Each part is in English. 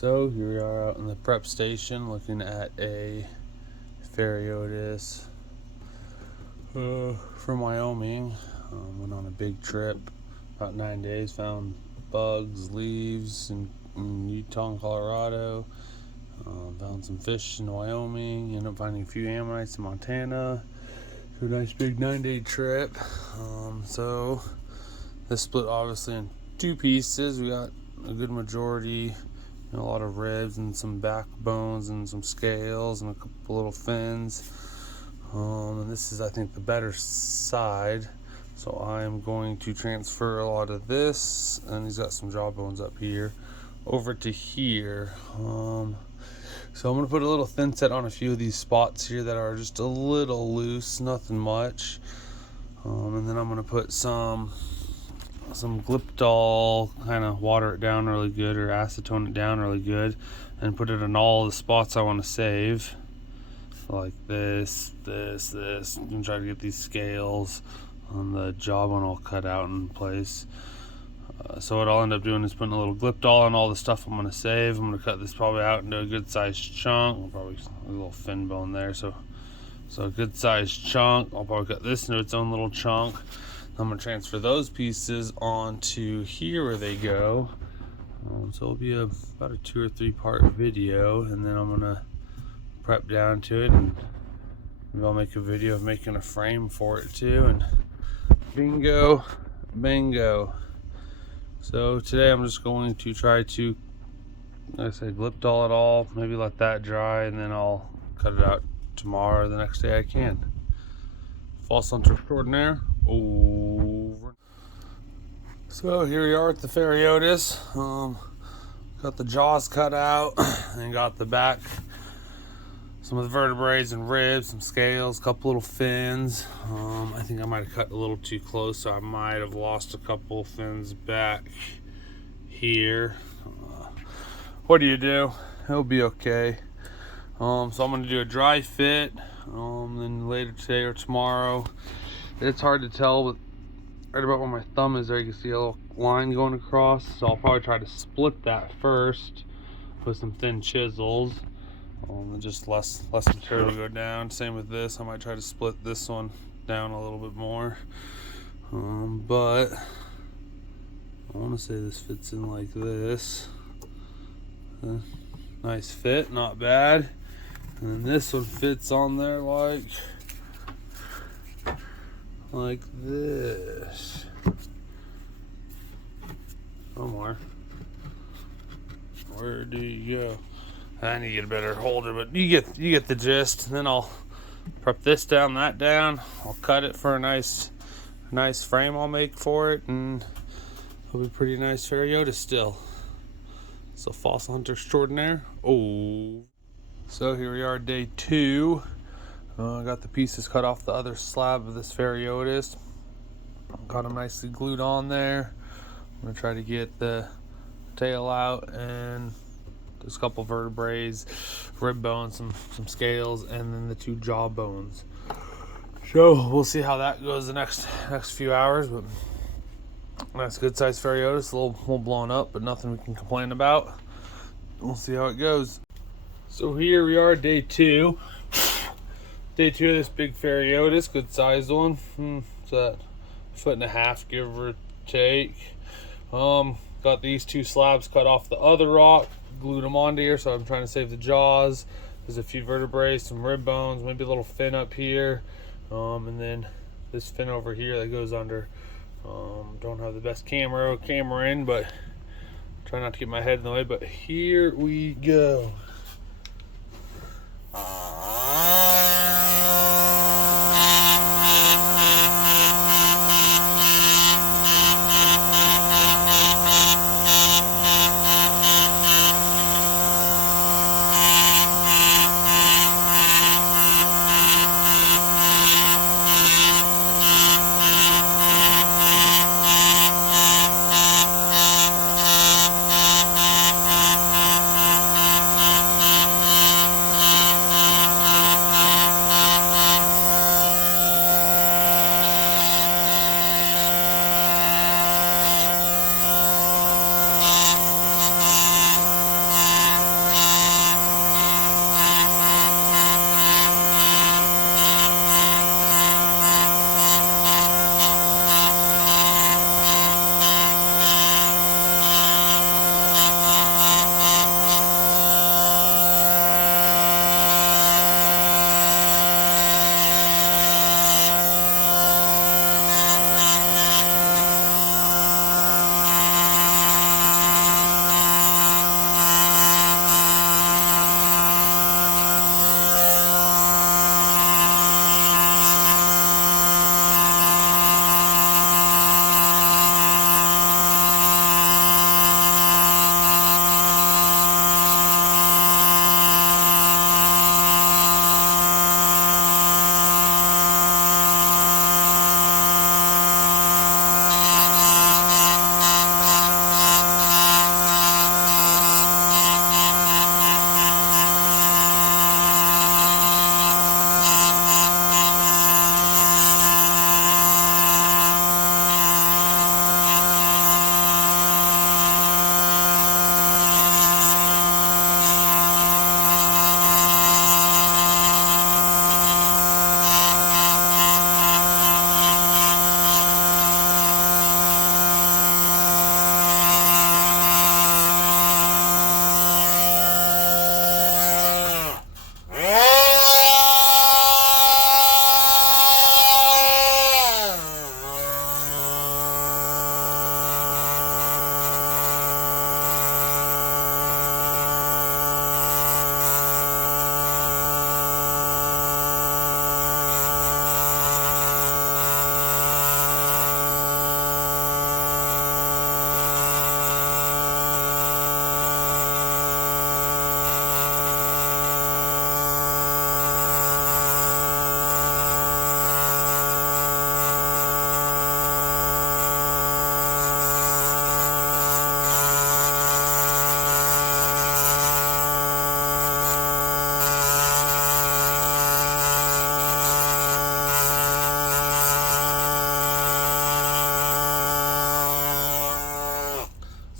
So here we are out in the prep station looking at a Phariotis from Wyoming. Went on a big trip, about 9 days, found bugs, leaves in Utah and Colorado. Found some fish in Wyoming, ended up finding a few ammonites in Montana. A nice big 9-day trip. So this split obviously in two pieces. We got a good majority, a lot of ribs and some backbones and some scales and a couple little fins. And this is, I think, the better side. So I'm going to transfer a lot of this, and he's got some jawbones up here, over to here. So I'm going to put a little thin set on a few of these spots here that are just a little loose, nothing much. And then I'm going to put some Gliptol, kind of water it down really good, or acetone it down really good, and put it in all the spots I want to save. So like this, and try to get these scales on the jawbone all cut out in place. So what I'll end up doing is putting a little Gliptol on all the stuff I'm going to save. I'm going to cut this probably out into a good sized chunk. Probably a little fin bone there, so a good sized chunk. I'll probably cut this into its own little chunk. I'm going to transfer those pieces onto here where they go. So it'll be about a 2 or 3 part video, and then I'm going to prep down to it, and maybe I'll make a video of making a frame for it too, and bingo bango. So today I'm just going to try to, like I said, Gliptol it all, maybe let that dry, and then I'll cut it out tomorrow or the next day I can. False hunter extraordinaire over. So here we are at the Phariotis. Got the jaws cut out and got the back, some of the vertebrae and ribs, some scales, a couple little fins. I think I might have cut a little too close, so I might have lost a couple fins back here. What do you do? It'll be okay. So I'm going to do a dry fit, then later today or tomorrow. It's hard to tell, but right about where my thumb is there, you can see a little line going across. So I'll probably try to split that first with some thin chisels. And just less material to go down. Same with this. I might try to split this one down a little bit more. But I want to say this fits in like this. Nice fit, not bad. And then this one fits on there like this. Somewhere. Where do you go? I need to get a better holder, but you get the gist. And then I'll prep this down, that down. I'll cut it for a nice frame I'll make for it, and it'll be pretty nice Phariotis still. So fossil hunter extraordinaire. Oh, so here we are, day 2. I got the pieces cut off the other slab of this Phariotis. Got them nicely glued on there. I'm gonna try to get the tail out and there's a couple vertebrae, rib bones, some scales, and then the 2 jaw bones. So we'll see how that goes the next few hours. But that's a good sized Phariotis, a little blown up, but nothing we can complain about. We'll see how it goes. So here we are, day 2. Day 2 of this big Phariotis, good sized one. It's that 1.5 feet, give or take. Got these 2 slabs cut off the other rock, glued them onto here, so I'm trying to save the jaws. There's a few vertebrae, some rib bones, maybe a little fin up here, and then this fin over here that goes under. Don't have the best camera in, but try not to get my head in the way, but here we go.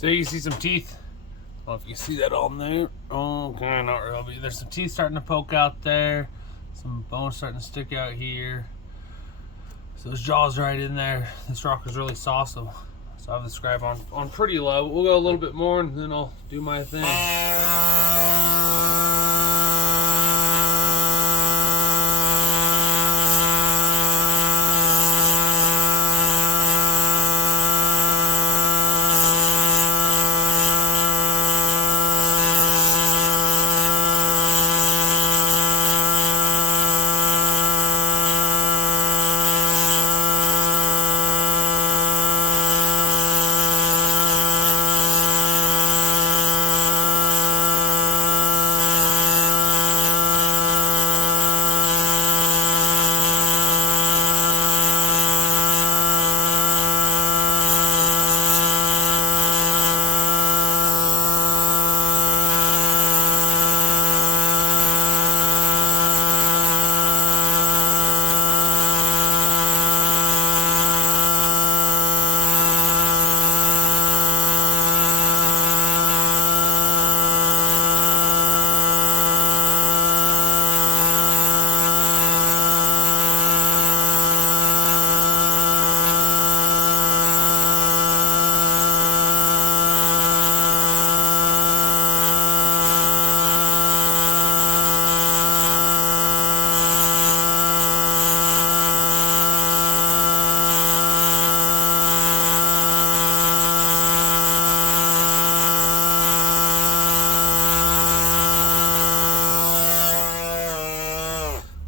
So you can see some teeth. I don't know if you can see that on there. Okay, not really. There's some teeth starting to poke out there. Some bones starting to stick out here. So those jaws right in there. This rock is really soft, so I have the scribe on pretty low. We'll go a little bit more and then I'll do my thing.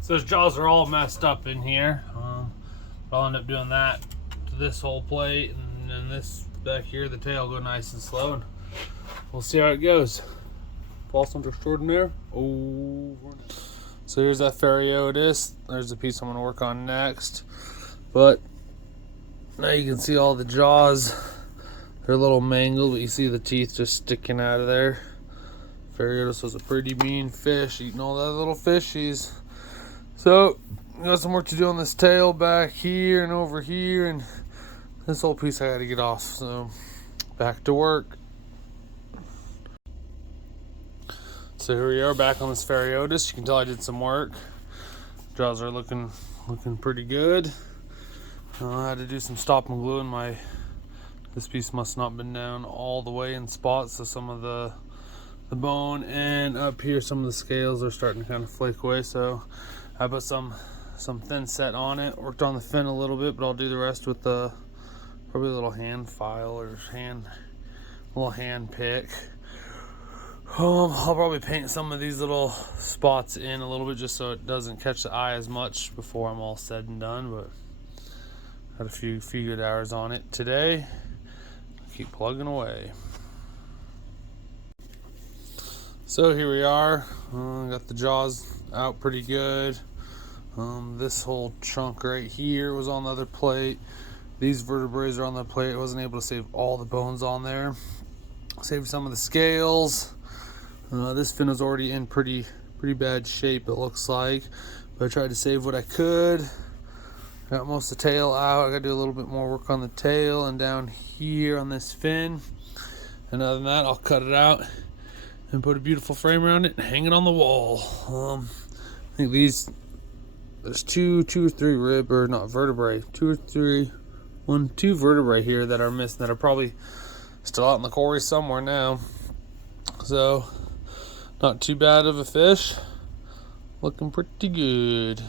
So his jaws are all messed up in here. I'll end up doing that to this whole plate, and then this back here, the tail will go nice and slow, and we'll see how it goes. False hunter extraordinaire. So here's that Phariotis. There's the piece I'm going to work on next. But now you can see all the jaws. They're a little mangled, but you see the teeth just sticking out of there. Phariotis was a pretty mean fish, eating all that little fishies. So, got some work to do on this tail back here and over here, and this whole piece I gotta get off, so back to work. So here we are back on this Phariotis. You can tell I did some work. Jaws are looking pretty good. I had to do some stop and glue, and this piece must not have been down all the way in spots, so some of the bone and up here some of the scales are starting to kind of flake away, so I put some thin set on it, worked on the fin a little bit, but I'll do the rest with probably a little hand file or little hand pick. I'll probably paint some of these little spots in a little bit just so it doesn't catch the eye as much before I'm all said and done, but had a few good hours on it today. Keep plugging away. So here we are. Got the jaws out pretty good. This whole chunk right here was on the other plate. These vertebrae are on the plate. I wasn't able to save all the bones on there. Saved some of the scales. This fin was already in pretty bad shape, it looks like, but I tried to save what I could. Got most of the tail out. I gotta do a little bit more work on the tail and down here on this fin. And other than that, I'll cut it out and put a beautiful frame around it and hang it on the wall. I think there's two or three vertebrae, two vertebrae here that are missing, that are probably still out in the quarry somewhere now. So not too bad of a fish, looking pretty good.